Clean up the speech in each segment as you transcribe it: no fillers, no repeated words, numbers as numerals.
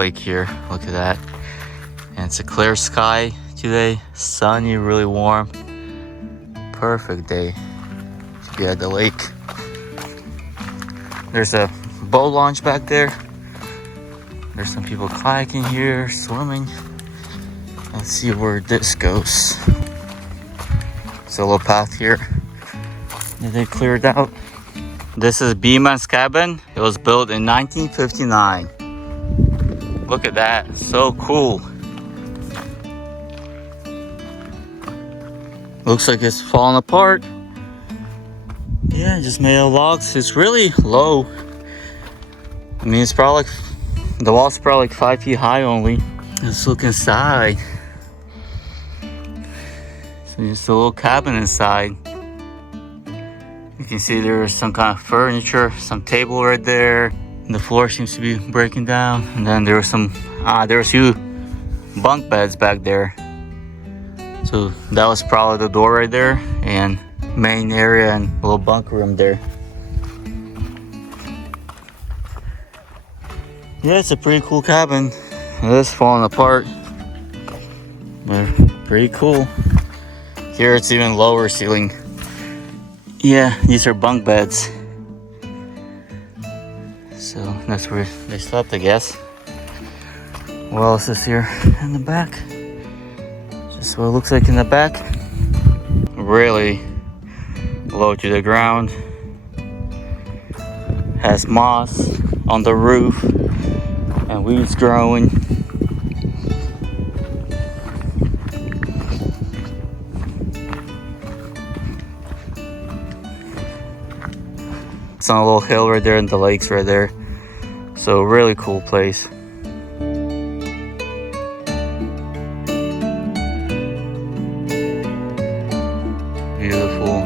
lake here. Look at that. And it's a clear sky today. Sunny, really warm. Perfect day to be at the lake. There's a boat launch back there. There's some people kayaking here, swimming. Let's see where this goes. It's a little path here that they cleared out. This is Beeman's cabin. It was built in 1959. Look at that, so cool. Looks like it's falling apart. Yeah, just made of logs. It's really low. I mean, it's probably like, the wall's probably like 5 feet high only. Let's look inside. So just a little cabin inside. You can see there's some kind of furniture, some table right there. And the floor seems to be breaking down. And then there was a few bunk beds back there. So that was probably the door right there, and main area and a little bunk room there. Yeah, it's a pretty cool cabin. It is falling apart, but pretty cool. Here it's even lower ceiling. Yeah, these are bunk beds. So that's where they slept, I guess. What else is here in the back? Just what it looks like in the back. Really low to the ground. Has moss on the roof and weeds growing. It's on a little hill right there and the lake's right there. So really cool place. Beautiful,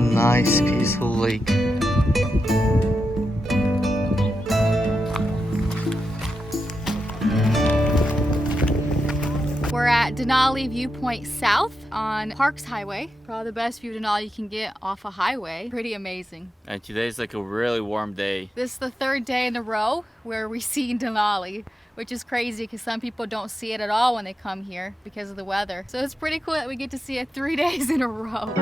nice, peaceful lake. We're at Denali Viewpoint South on Parks Highway. Probably the best view of Denali you can get off a highway. Pretty amazing. And today's like a really warm day. This is the third day in a row where we see Denali, which is crazy because some people don't see it at all when they come here because of the weather. So it's pretty cool that we get to see it 3 days in a row.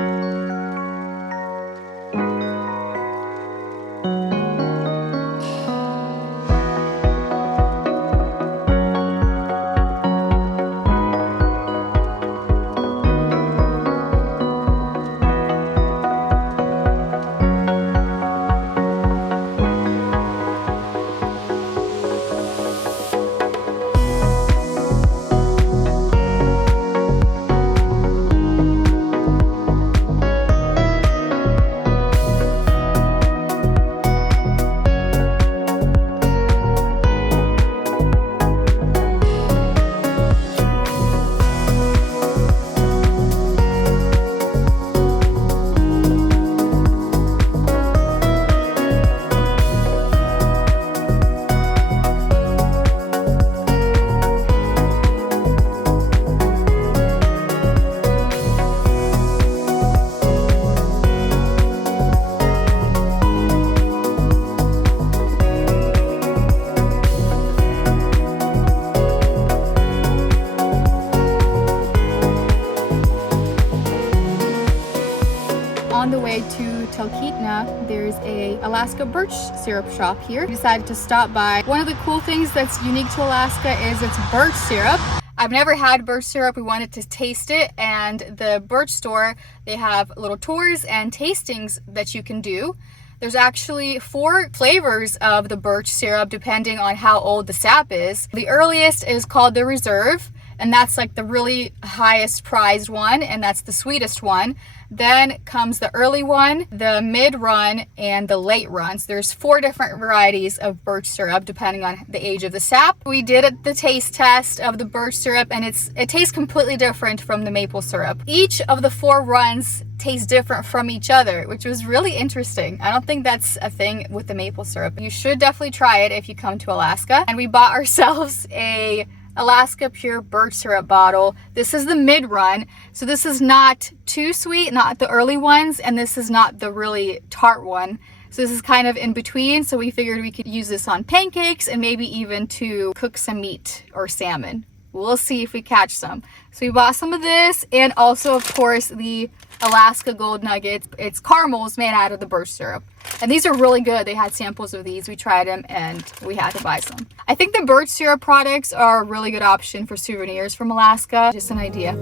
On the way to Talkeetna, there's a Alaska Birch Syrup shop here. We decided to stop by. One of the cool things that's unique to Alaska is its birch syrup. I've never had birch syrup. We wanted to taste it, and the birch store, they have little tours and tastings that you can do. There's actually 4 flavors of the birch syrup depending on how old the sap is. The earliest is called the Reserve, and that's like the really highest prized one, and that's the sweetest one. Then comes the early one, the mid run, and the late run. So there's 4 different varieties of birch syrup depending on the age of the sap. We did the taste test of the birch syrup, and it tastes completely different from the maple syrup. Each of the 4 runs taste different from each other, which was really interesting. I don't think that's a thing with the maple syrup. You should definitely try it if you come to Alaska. And we bought ourselves a Alaska Pure Birch Syrup bottle. This is the mid run, so this is not too sweet, not the early ones, and this is not the really tart one. So this is kind of in between. So we figured we could use this on pancakes and maybe even to cook some meat or salmon. We'll see if we catch some. So we bought some of this, and also of course the Alaska Gold Nuggets. It's caramels made out of the birch syrup. And these are really good. They had samples of these. We tried them and we had to buy some. I think the birch syrup products are a really good option for souvenirs from Alaska. Just an idea.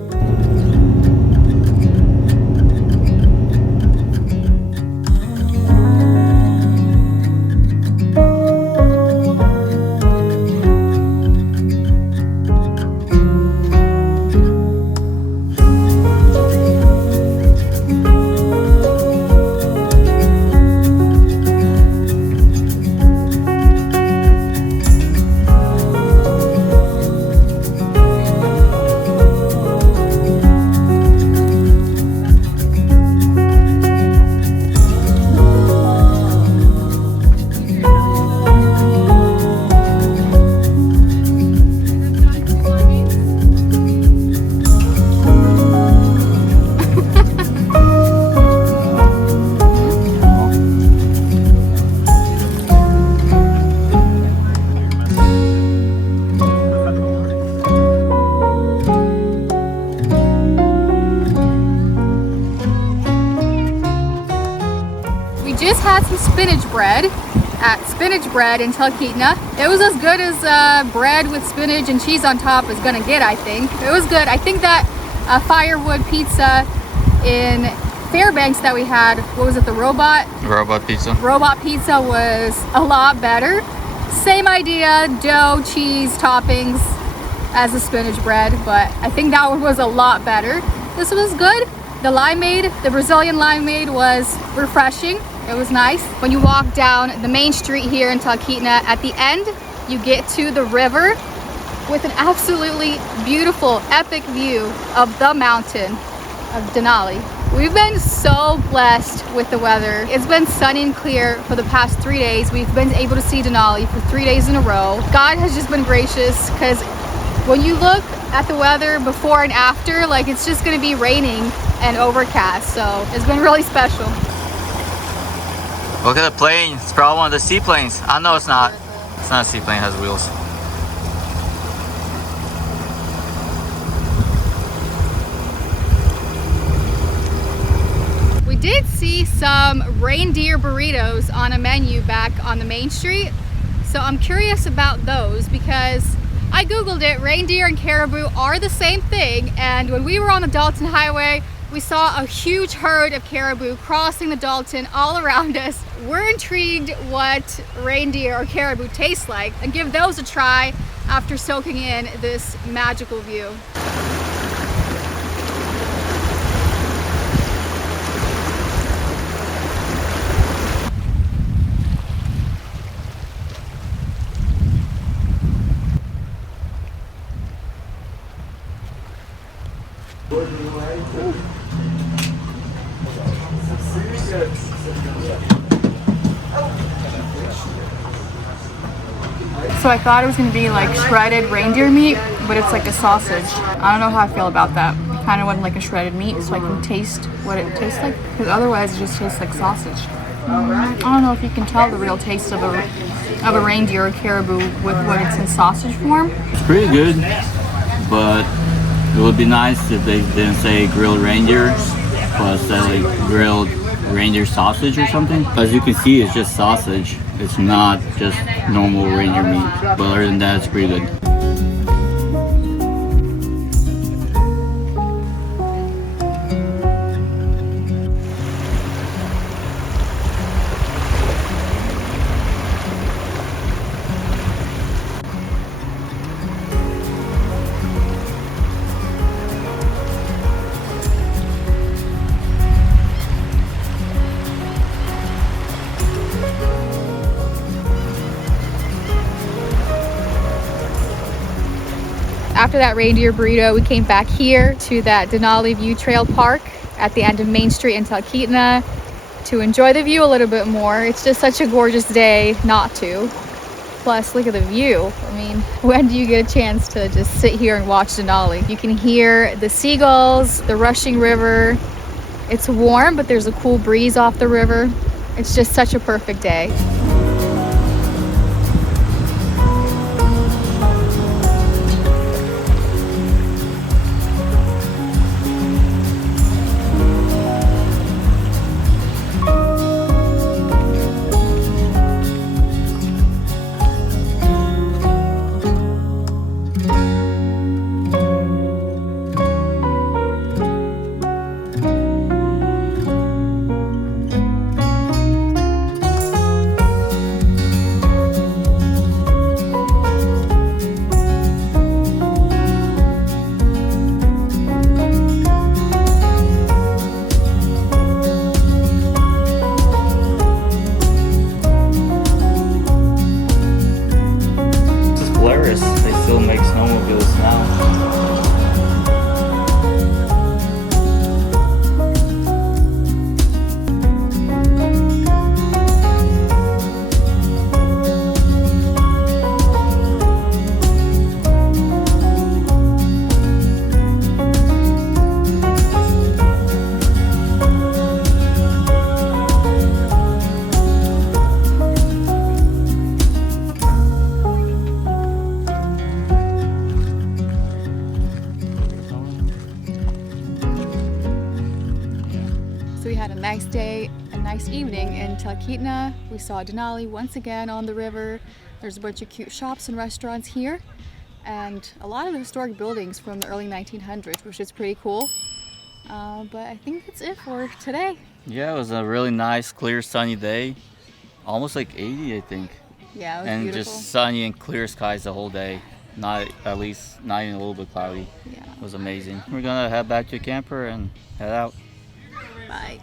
Just had some spinach bread at Spinach Bread in Talkeetna. It was as good as bread with spinach and cheese on top is gonna get, I think. It was good. I think that firewood pizza in Fairbanks that we had, what was it, the robot pizza? Robot pizza was a lot better. Same idea, dough, cheese, toppings as the spinach bread, but I think that one was a lot better. This was good. The limeade, the Brazilian limeade was refreshing. It was nice. When you walk down the main street here in Talkeetna, at the end, you get to the river with an absolutely beautiful, epic view of the mountain of Denali. We've been so blessed with the weather. It's been sunny and clear for the past 3 days. We've been able to see Denali for 3 days in a row. God has just been gracious, because when you look at the weather before and after, like, it's just gonna be raining and overcast. So it's been really special. Look at the plane. It's probably one of the seaplanes. I know it's not. It's not a seaplane, it has wheels. We did see some reindeer burritos on a menu back on the main street. So I'm curious about those, because I googled it. Reindeer and caribou are the same thing, and when we were on the Dalton Highway, we saw a huge herd of caribou crossing the Dalton all around us. We're intrigued what reindeer or caribou taste like, and give those a try after soaking in this magical view. So I thought it was going to be like shredded reindeer meat, but it's like a sausage. I don't know how I feel about that. Kind of want like a shredded meat so I can taste what it tastes like, because otherwise it just tastes like sausage. I don't know if you can tell the real taste of a reindeer or caribou with what it's in sausage form. It's pretty good, but it would be nice if they didn't say grilled reindeer, but said like grilled reindeer sausage or something. As you can see, it's just sausage. It's not just normal reindeer meat, but other than that, it's pretty good. After that reindeer burrito, we came back here to that Denali View Trail Park at the end of Main Street in Talkeetna to enjoy the view a little bit more. It's just such a gorgeous day not to. Plus, look at the view. I mean, when do you get a chance to just sit here and watch Denali? You can hear the seagulls, the rushing river. It's warm, but there's a cool breeze off the river. It's just such a perfect day. They still make snowmobiles now. We had a nice day, a nice evening in Talkeetna. We saw Denali once again on the river. There's a bunch of cute shops and restaurants here, and a lot of historic buildings from the early 1900s, which is pretty cool. But I think that's it for today. Yeah, it was a really nice, clear, sunny day. Almost like 80, I think. Yeah, it was and beautiful. Just sunny and clear skies the whole day. Not even a little bit cloudy. Yeah. It was amazing. We're gonna head back to camper and head out. Bye.